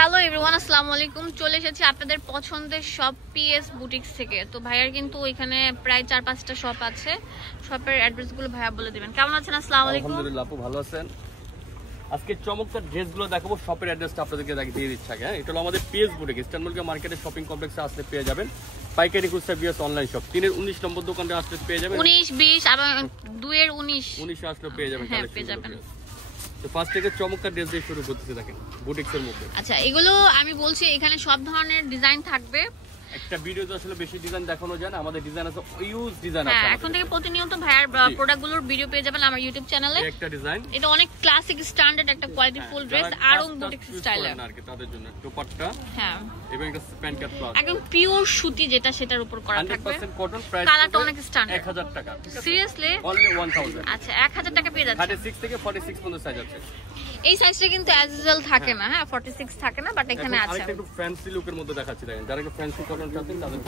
Hello everyone, আসসালামু আলাইকুম। চলে এসেছি আপনাদের পছন্দের শপ পিএস বুটিক্স থেকে। তো ভাইয়ার কিন্তু ওইখানে প্রায় 4-5টা শপ আছে। শপের অ্যাড্রেসগুলো ভাইয়া বলে দিবেন। কেমন আছেন? আসসালামু আলাইকুম। আলহামদুলিল্লাহ আপু, ভালো আছেন? আজকে চমৎকার ড্রেসগুলো দেখাবো। শপের অ্যাড্রেসটা আপনাদেরকে দিয়ে দিচ্ছি। হ্যাঁ, এটা হলো আমাদের পিএস বুটিক, ইস্টানবুল মার্কেটের শপিং কমপ্লেক্সে আসলে পেয়ে যাবেন। পাইকারি খুচরা বিএস অনলাইন শপ 3-19 নম্বর দোকানে আসলে পেয়ে যাবেন। 19-20 আবার 2-19 আসলে পেয়ে যাবেন। হ্যাঁ, পেয়ে যাবেন। তো ফার্স্ট থেকে চমৎকার ড্রেস দিয়ে শুরু করতেছি, দেখেন বুটিক্সের মধ্যে। আচ্ছা, এগুলো আমি বলছি এখানে সব ধরনের ডিজাইন থাকবে। একটা ভিডিওতে আসলে বেশি ডিজাইন দেখানো যায় না, আমাদের ডিজাইন আছে, ইউজ ডিজাইন আছে। হ্যাঁ, এখন থেকে প্রতিনিয়ত ভাইয়ার প্রোডাক্টগুলোর ভিডিও পেয়ে যাবেন আমার ইউটিউব চ্যানেলে। একটা ডিজাইন, এটা অনেক ক্লাসিক স্ট্যান্ডার্ড একটা quality full dress, Aarong boutique স্টাইলে আর কি তাদের জন্য দুপাট্টা। হ্যাঁ, এবং একটা প্যান্ট কাট প্লাস একদম পিওর সুতি, যেটা সেটার উপর করা থাকবে। 100% কটন। প্রাইস কালারটা অনেক স্ট্যান্ডার্ড। 1000 টাকা। Seriously only 1000। আচ্ছা, 1000 টাকা পেয়ে যাচ্ছে। 36 থেকে 46 পর্যন্ত সাইজ আছে। এই সাইজটা কিন্তু অ্যাজ ইউজুয়াল থাকে না। হ্যাঁ, 46 থাকে না, বাট এখানে আছে। আরেকটা একটু ফ্যান্সি লুকের মধ্যে দেখাচ্ছি, দেখেন যারা একটু ফ্যান্সি কটন চাচ্ছেন তাদের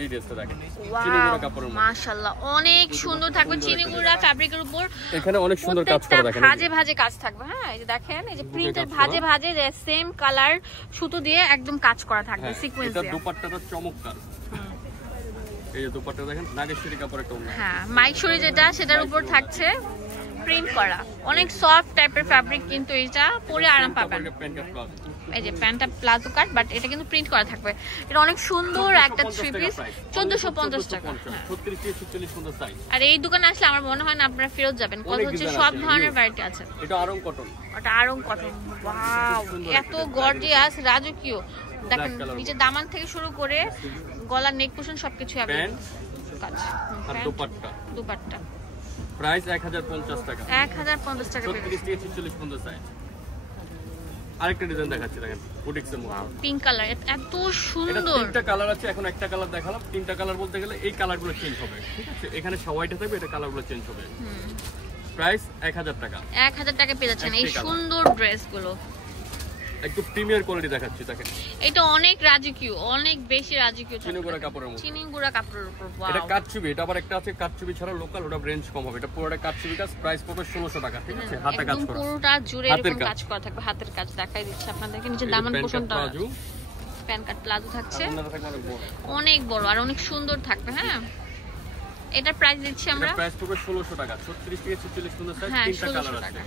এই ড্রেসটা দেখেন। চিনিগুড়া কাপড়ের মধ্যে মাশাআল্লাহ অনেক সুন্দর থাকবে। চিনিগুড়া ফ্যাব্রিকের উপর এখানে অনেক সুন্দর কাজ করা, দেখেন ভাজে ভাজে কাজ থাকবে। হ্যাঁ, এই যে দেখেন, এই যে প্রিন্টের ভাজে ভাজে যে সেম কালার সুতো দিয়ে একদম কাজ করা থাকবে সিকোয়েন্স দিয়ে। এটা দুপাট্টাটা চমৎকার। এই যে দুপাট্টা দেখেন, নাগেশ্বরী কাপড়ের একটা। হ্যাঁ, মাইশরি যেটা সেটার উপর থাকছে প্রিন্ট করা, অনেক সফট টাইপের ফ্যাব্রিক, কিন্তু এটা পরে আরাম পাবেন। এই যে প্যান্টটা প্লাজো কাট, বাট এটা কিন্তু প্রিন্ট করা থাকবে। এটা অনেক সুন্দর একটা থ্রি পিস, 1450 টাকা। আর এই দোকানে আসলে আমার মনে হয় না আপনারা ফেরত যাবেন। কথা হচ্ছে সব ধরনের ভ্যারাইটি আছে। এটা আরং কটন, ওটা আরং কটন। ওয়াও, এত গর্জিয়াস, রাজকীয়। দেখেন নিচে দামান থেকে শুরু করে গলার নেক পোর্শন সবকিছু अवेलेबल কাজ। আর দুপাট্টা, দুপাট্টা প্রাইস 1050 টাকা। 1050 টাকা। 36 থেকে 46 পর্যন্ত সাইজ। আরেকটা ডিজাইন দেখাচ্ছি, দেখেন বুটিক্সের মধ্যে। পিঙ্ক কালার, এত সুন্দর। এটা তিনটা কালার আছে, এখন একটা কালার দেখালাম। তিনটা কালার বলতে গেলে এই কালারগুলো চেঞ্জ হবে, ঠিক আছে? এখানে সবাইটা থাকবে, এটা কালারগুলো চেঞ্জ হবে। প্রাইস 1000 টাকা। 1000 টাকা পেয়ে যাচ্ছেন এই সুন্দর ড্রেসগুলো। একটু প্রিমিয়ার কোয়ালিটি দেখাচ্ছি, দেখেন এটা অনেক রাজকীয়, অনেক বেশি রাজকীয়। চিনিগুড়া কাপড়ের মধ্যে, চিনিগুড়া কাপড়ের উপর। ওয়াও, এটা কাটচুবি। এটা আবার একটা আছে কাটচুবি ছাড়া লোকাল, ওটা রেঞ্জ কম হবে। এটা পুরোটা কাটচুবি কাজ, প্রাইস পড়বে 1600 টাকা, ঠিক আছে? হাতে কাজ করা, পুরোটা জুড়ে এরকম কাজ করা থাকবে, হাতের কাজ। দেখাই দিচ্ছি আপনাদেরকে, নিচে দামান পোর্শনটা প্যান্ট কাট প্লাজো থাকছে, অনেক বড় আর অনেক সুন্দর থাকবে। হ্যাঁ, এটা প্রাইস দিচ্ছি আমরা, প্রাইস পড়বে 1600 টাকা। 36 থেকে 46 পর্যন্ত সাইজ, তিনটা কালার আছে।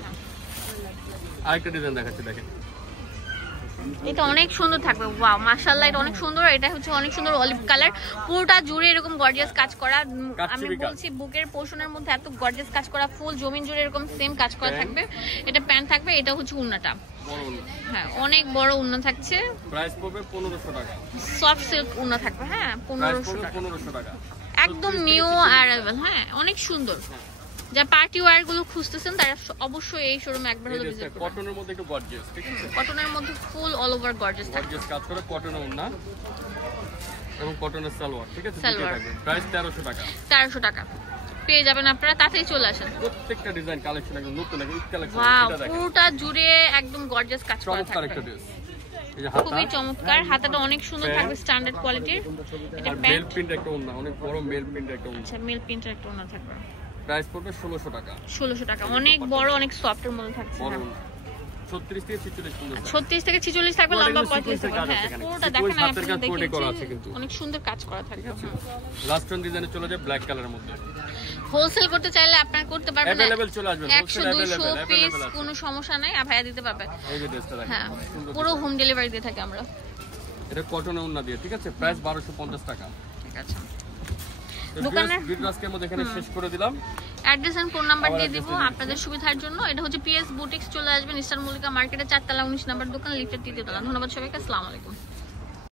আরেকটা ডিজাইন দেখাচ্ছি, দেখেন এটা অনেক সুন্দর থাকবে। ওয়াও, মাশাআল্লাহ, এটা অনেক সুন্দর। এটা হচ্ছে অনেক সুন্দর অলিভ কালার, পুরোটা জুড়ে এরকম গর্জিয়াস কাজ করা। আমি বলছি বুকের পোর্শনের মধ্যে এত গর্জিয়াস কাজ করা, ফুল জমিন জুড়ে এরকম সেম কাজ করা থাকবে। এটা প্যান্ট থাকবে, এটা হচ্ছে উন্নাটা। হ্যাঁ, অনেক বড় উন্না থাকছে। প্রাইস পড়বে 1500 টাকা। সফট সিল্ক উন্না থাকবে। হ্যাঁ, 1500 টাকা, একদম নিউ অ্যারাইভাল। হ্যাঁ, অনেক সুন্দর। যা পার্টি ওয়্যার গুলো খুঁজতেছেন তারা অবশ্যই এই শোরুমে একবার হলো ভিজিট করুন। কটনের মধ্যে একটু গর্জিয়াস, ঠিক আছে? কটনের মধ্যে ফুল অল ওভার গর্জিয়াস থাকবে, গর্জিয়াস কাজ করে, কটনের ওড়না এবং কটনের সালোয়ার, ঠিক আছে? প্রাইস 1300 টাকা। 1300 টাকা পেয়ে যাবেন আপনারা, তাতেই চলে আসেন। প্রত্যেকটা ডিজাইন কালেকশন একদম নতুন, একদম কালেকশন। ওয়াও, পুরোটা জুড়ে একদম গর্জিয়াস কাজ করা থাকবে। একটা ড্রেস, এই যে খুবই চমৎকার। হাতাটা অনেক সুন্দর থাকবে, স্ট্যান্ডার্ড কোয়ালিটির। এটা মেল প্রিন্ট একটা ওড়না, অনেক বড় মেল প্রিন্ট একটা ওড়না। আচ্ছা, মেল প্রিন্টের একটা ওড়না থাকবে। প্রাইস পড়বে 1600 টাকা। 1600 টাকা, অনেক বড়, অনেক সফটের মধ্যে থাকছে। 36 থেকে 46 পর্যন্ত, 36 থেকে 46 থাকবে, লম্বা 45 থাকবে। হ্যাঁ, পুরোটা দেখেন অনেক সুন্দর কাজ করা থাকবে। লাস্ট ওয়ান ডিজাইনে চলে যায় ব্ল্যাক কালারের মধ্যে। হোলসেল করতে চাইলে আপনারা করতে পারবেন, अवेलेबल চলে আসবে। 100-200 পিস কোনো সমস্যা নাই, আর ভাইয়া দিতে পারবে। এই যে ড্রেসটা দেখেন, হ্যাঁ, পুরো হোম ডেলিভারি দিয়ে থাকি আমরা। এটা কটনের ওড়না দিয়ে, ঠিক আছে? প্রাইস 1250 টাকা, ঠিক আছে? দোকানের ভিডিও আজকের মধ্যে এখানে শেষ করে দিলাম। অ্যাড্রেস এন্ড ফোন নাম্বার দিয়ে দিব আপনাদের সুবিধার জন্য। এটা হচ্ছে পিএস বুটিক্স, চলে আসবেন ইস্টার্ন মল্লিকা মার্কেটে 4 তলা 19 নম্বর দোকান, লিফটের 3 তলা। ধন্যবাদ সবাইকে, আসসালামু আলাইকুম।